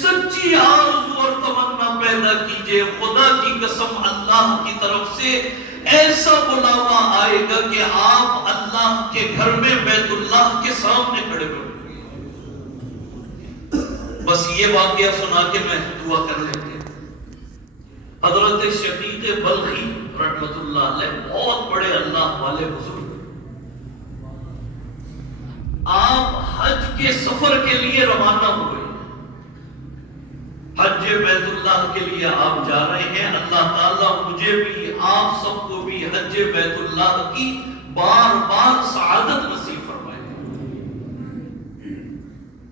سچی آرزو اور تمنا پیدا کیجئے. خدا کی قسم اللہ کی طرف سے ایسا بلاوا آئے گا کہ آپ اللہ کے گھر میں بیت اللہ کے سامنے کھڑے ہوں گے. بس یہ واقعہ سنا کے میں دعا کر لیں گے. حضرت شقیق بلخی رحمت اللہ علیہ بہت بڑے اللہ والے بزرگ، آپ حج کے سفر کے لیے روانہ ہوئے. حج بیت اللہ کے لیے آپ جا رہے ہیں. اللہ تعالیٰ مجھے بھی آپ سب کو بھی حج بیت اللہ کی بار بار سعادت نصیب فرمائے.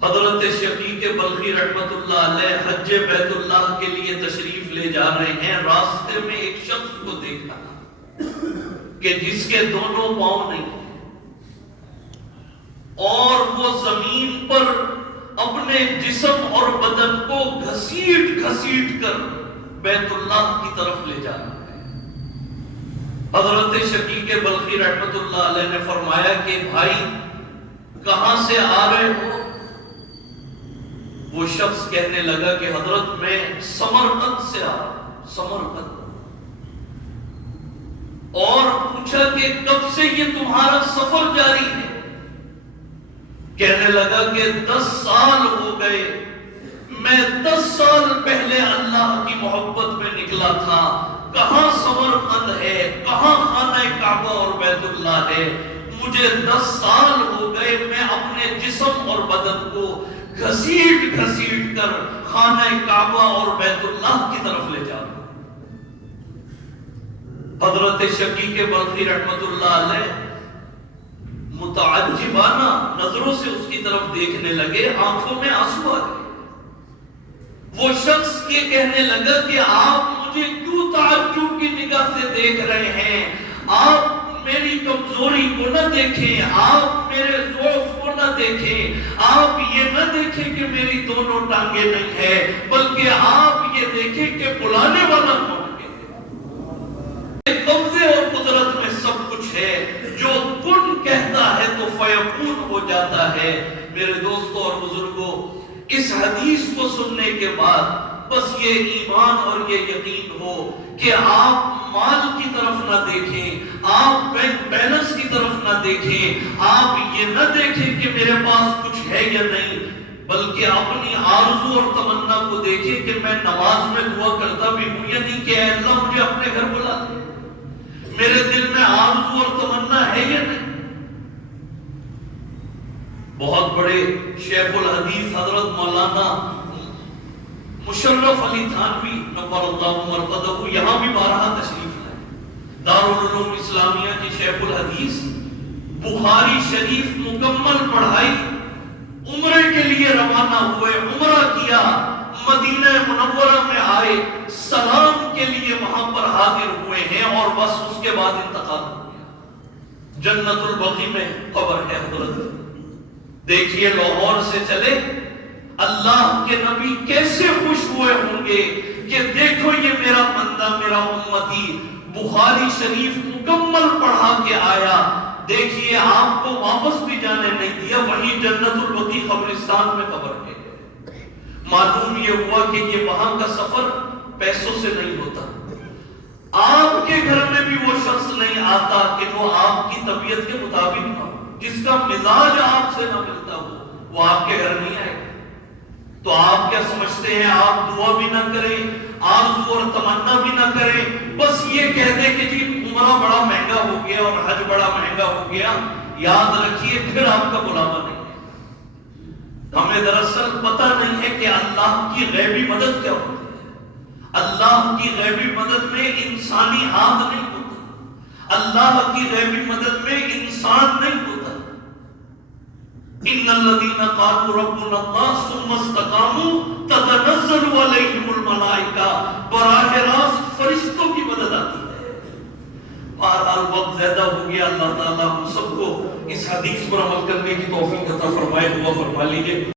حضرت شقیق بلخی رحمت اللہ علیہ حج بیت اللہ کے لیے تشریف لے جا رہے ہیں. راستے میں ایک شخص کو دیکھا کہ جس کے دونوں پاؤں نہیں اور وہ زمین پر اپنے جسم اور بدن کو گھسیٹ گھسیٹ کر بیت اللہ کی طرف لے جا رہا ہے. حضرت شقیق بلخی رحمت اللہ علیہ نے فرمایا کہ بھائی کہاں سے آ رہے ہو؟ وہ شخص کہنے لگا کہ حضرت میں سمرقند سے آ رہا ہوں. سمرقند. اور پوچھا کہ کب سے یہ تمہارا سفر جاری ہے؟ کہنے لگا کہ 10 سال ہو گئے. میں 10 سال پہلے اللہ کی محبت میں نکلا تھا. کہاں سمرقند ہے، کہاں خانہ کعبہ اور بیت اللہ ہے. مجھے 10 سال ہو گئے. میں اپنے جسم اور بدن کو گھسیٹ گھسیٹ کر خانہ کعبہ اور بیت اللہ کی طرف لے جا رہا ہوں. حضرت شقیق بلخی رحمت اللہ علیہ متعجبانہ نظروں سے اس کی طرف دیکھنے لگے. آنکھوں میں آنسو آ گئے. وہ شخص یہ کہنے لگا کہ آپ مجھے کیوں تعجب کی نگاہ سے دیکھ رہے ہیں؟ آپ میری کمزوری کو نہ دیکھیں، آپ میرے ضعف کو نہ دیکھیں، آپ یہ نہ دیکھیں کہ میری دونوں ٹانگیں نہیں ہیں، بلکہ آپ یہ دیکھیں کہ بلانے والا کون ہے. قبضے اور قدرت میں سب کچھ ہے. جو کن کہتا ہے تو فیکون ہو جاتا ہے. میرے دوستوں اور بزرگوں، اس حدیث کو سننے کے بعد بس یہ ایمان اور یہ یقین ہو کہ آپ مال کی طرف نہ دیکھیں، آپ بینک بیلنس کی طرف نہ دیکھیں، آپ یہ نہ دیکھیں کہ میرے پاس کچھ ہے یا نہیں، بلکہ اپنی آرزو اور تمنا کو دیکھیں کہ میں نماز میں دعا کرتا بھی ہوں یا نہیں، کہ اے اللہ مجھے اپنے گھر بلا دے. میرے دل میں آرزو اور تمنا ہے یا نہیں. بہت بڑے شیخ الحدیث حضرت مولانا مشرف علی تھانوی نور اللہ مرقدہ یہاں بھی بارہا تشریف لائے. دارالعلوم اسلامیہ کے شیخ الحدیث بخاری شریف مکمل پڑھائی، عمرے کے لیے روانہ ہوئے، عمرہ کیا، مدینہ منورہ میں آئے، سلام کے لیے وہاں پر حاضر ہوئے ہیں اور بس اس کے بعد انتقال ہو گیا. جنت البقیع میں قبر ہے حضرت. دیکھیے لاہور سے چلے، اللہ کے نبی کیسے خوش ہوئے ہوں گے کہ دیکھو یہ میرا بندہ، میرا امتی بخاری شریف مکمل پڑھا کے آیا. دیکھیے آپ کو واپس بھی جانے نہیں دیا، وہیں جنت البقیع قبرستان میں قبر ہے. معلوم یہ ہوا کہ یہ وہاں کا سفر پیسوں سے نہیں ہوتا. آپ کے گھر میں بھی وہ شخص نہیں آتا کہ وہ آپ کی طبیعت کے مطابق ہو، جس کا مزاج آپ سے نہ ملتا ہو، وہ آپ کے گھر نہیں آئے. تو آپ کیا سمجھتے ہیں؟ آپ دعا بھی نہ کریں، آرزو اور تمنا بھی نہ کریں، بس یہ کہہ دیں کہ جی عمرہ بڑا مہنگا ہو گیا اور حج بڑا مہنگا ہو گیا. یاد رکھیے پھر آپ کا بلاوا نہیں ہے. ہمیں دراصل پتہ نہیں ہے کہ اللہ کی غیبی مدد کیا ہوتی ہے. اللہ کی غیبی مدد میں انسانی ہاتھ نہیں ہوتا، اللہ کی غیبی مدد میں انسان نہیں ہوتا. ان الذين قالوا ربنا الله ثم استقاموا تتنزل عليهم الملائکہ. براہ راست فرشتوں کی مدد آتی ہے. بہرحال وقت زیادہ ہو گیا. اللہ تعالیٰ ہم سب کو اس حدیث پر عمل کرنے کی توفیق عطا فرمائے. دعا فرما لیجیے.